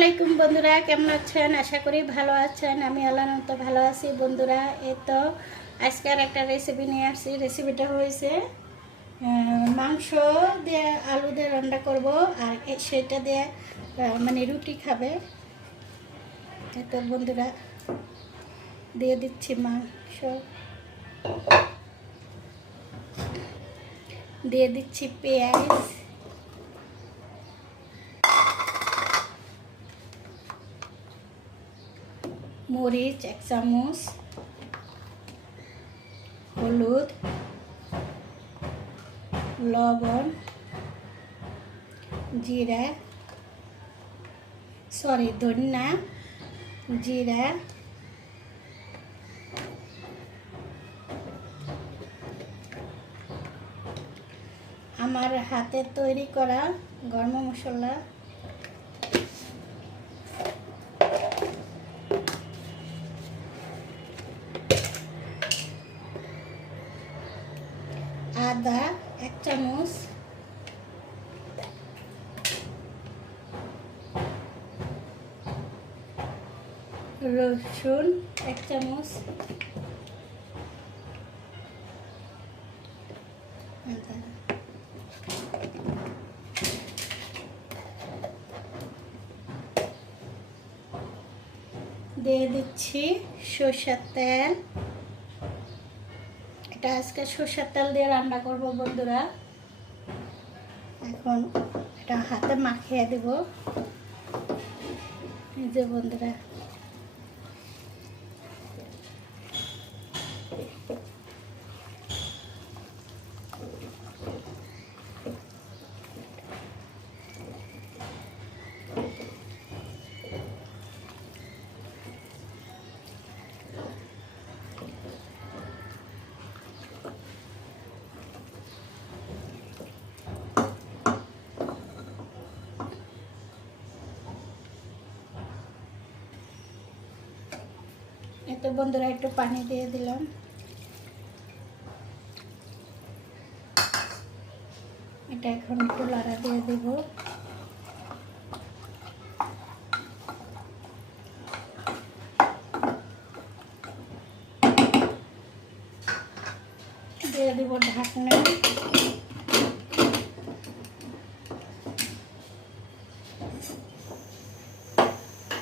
আলাইকুম বন্ধুরা, কেমন আছেন? আশা করি ভালো আছেন। আমি আল্লাহর মতো ভালো আছি বন্ধুরা। এই তো আজকের একটা রেসিপি নিয়ে আসছি। রেসিপিটা হয়েছে মাংস দিয়ে আলু দিয়ে রান্না করব, আর সেটা দিয়ে মানে রুটি খাবে। এই তো বন্ধুরা দিয়ে দিচ্ছি মাংস, দিয়ে দিচ্ছি পেঁয়াজ, মরিচ 1 চামচ, হলুদ, লবণ, জিরা, ধনিয়া, জিরা, আমার হাতে তৈরি করা গরম মশলা, আদা 1 চামচ, রসুন 1 চামচ, দিয়ে দিচ্ছি সরষের তেল। এটা আজকে সরষের তেল দিয়ে রান্না করব বন্ধুরা। এখন এটা হাতে মাখিয়ে দেব। এই যে বন্ধুরা, এতে বন্ধুরা একটু পানি দিয়ে দিলাম। এটা এখন একটু লাড়া দিয়ে দেব। দিয়ে দেব ঢাকনা।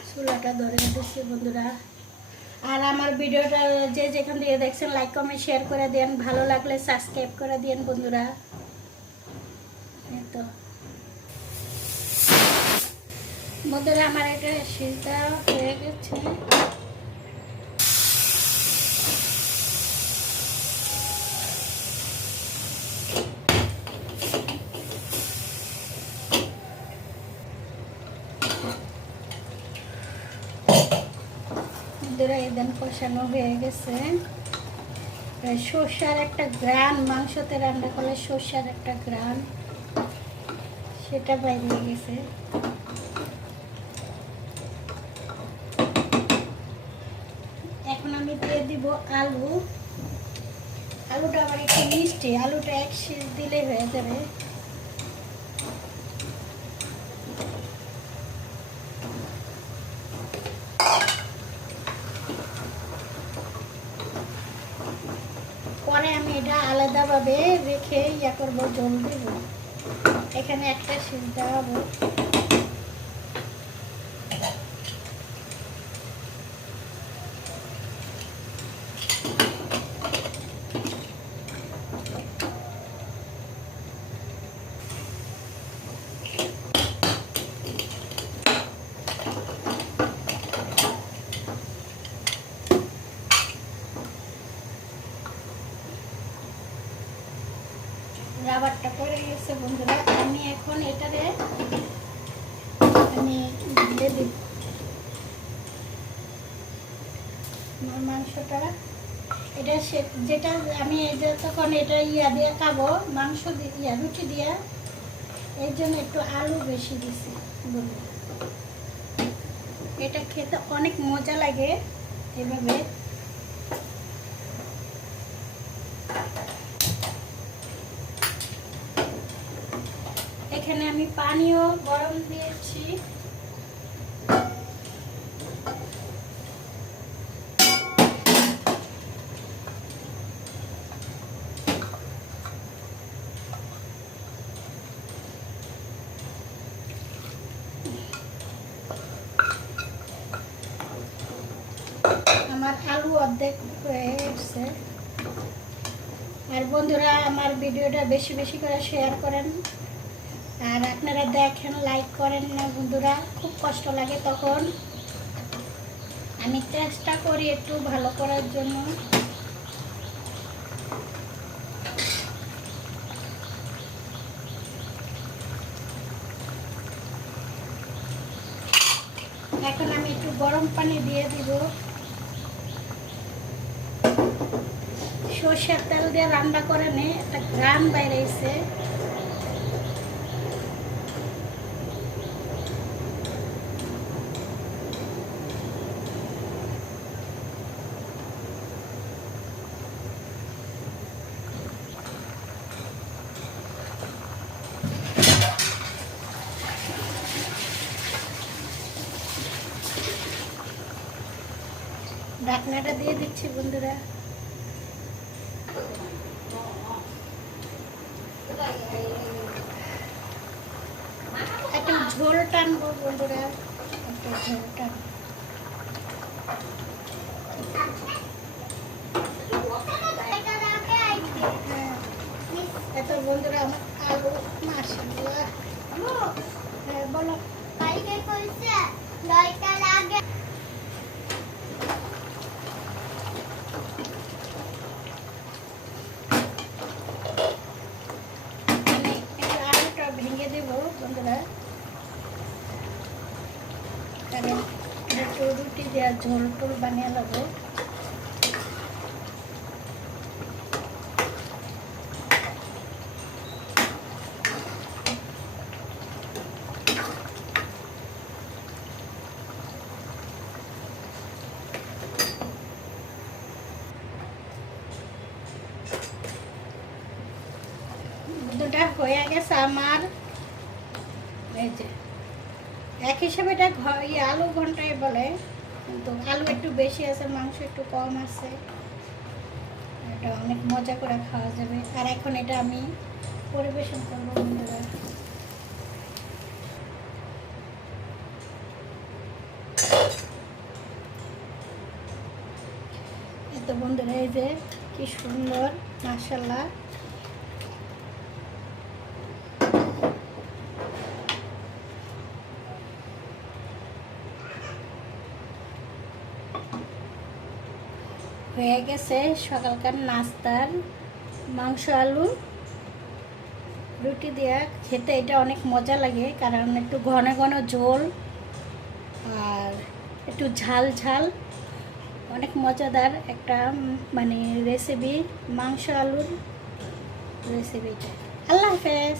চুলাটা ধরে দিচ্ছি বন্ধুরা। আর আমার ভিডিওটা যে যেখান থেকে দেখছেন লাইক কমেন্ট শেয়ার করে দেন, ভালো লাগলে সাবস্ক্রাইব করে দেন বন্ধুরা। এই তো বন্ধুরা, আমার এটা সিদ্ধা হয়ে গেছে। বন্ধুরা এদিন কষানো হয়ে গেছে। সর্ষার একটা গ্রান, মাংসতে রান্না করলে সর্ষার একটা গ্রান, সেটা বাইরে গেছে। এখন আমি দিয়ে দিব আলু। আলুটা আবার একটু মিষ্টি, আলুটা 1 সিজ দিলেই হয়ে যাবে। পরে আমি এটা আলাদাভাবে রেখে করবো, জল দেব। এখানে একটা সিজ দেওয়া হবে। রাবারটা পড়ে গেছে বন্ধুরা। আমি এখন এটারে আমি দিয়ে দিব মাংসটা। এটা যেটা আমি তখন এটা দিয়ে খাবো, মাংস দিয়ে রুটি দিয়ে, এর জন্য একটু আলু বেশি দিছি বন্ধুরা। এটা খেতে অনেক মজা লাগে এভাবে। এখানে আমি পানিও গরম দিয়েছি। আমার আলু অর্ধেক হয়ে এসছে। আর বন্ধুরা আমার ভিডিওটা বেশি বেশি করে শেয়ার করেন, আর আপনারা দেখেন, লাইক করেন না বন্ধুরা, খুব কষ্ট লাগে তখন। আমি চেষ্টা করি একটু ভালো করার জন্য। এখন আমি একটু গরম পানি দিয়ে দিব। সর্ষের তেল দিয়ে রান্না করে নে একটা ঘ্রাণ বাইরেছে। ঢাকনাটা দিয়ে দিচ্ছি বন্ধুরা। একটু ঝোল টানবো বন্ধুরা, একটু ঝোল টানবো। এত বন্ধুরা আমার আলু মাশাআল্লাহ। হ্যাঁ বলো। আলুটা ভেঙে দেবো বন্ধুরা, কারণ একটু রুটি দেওয়া ঝোল টোল বানিয়ে নেবো। দুটা হয়ে গেছে আমার। এই যে এক হিসাবে এটা আলু ঘন্টায় বলে, কিন্তু আলু একটু বেশি আছে, মাংস একটু কম আছে। এটা অনেক মজা করে খাওয়া যাবে। আর এখন এটা আমি পরিবেশন করবো বন্ধুরা। এত বন্ধুরা এই যে কি সুন্দর মাশাআল্লাহ। হয়ে গেছে সকালকার নাস্তার মাংস আলু রুটি দেওয়া। খেতে এটা অনেক মজা লাগে, কারণ একটু ঘন ঘন ঝোল আর একটু ঝাল ঝাল, অনেক মজাদার একটা মানে রেসিপি, মাংস আলুর রেসিপিটা। আল্লাহ হাফেজ।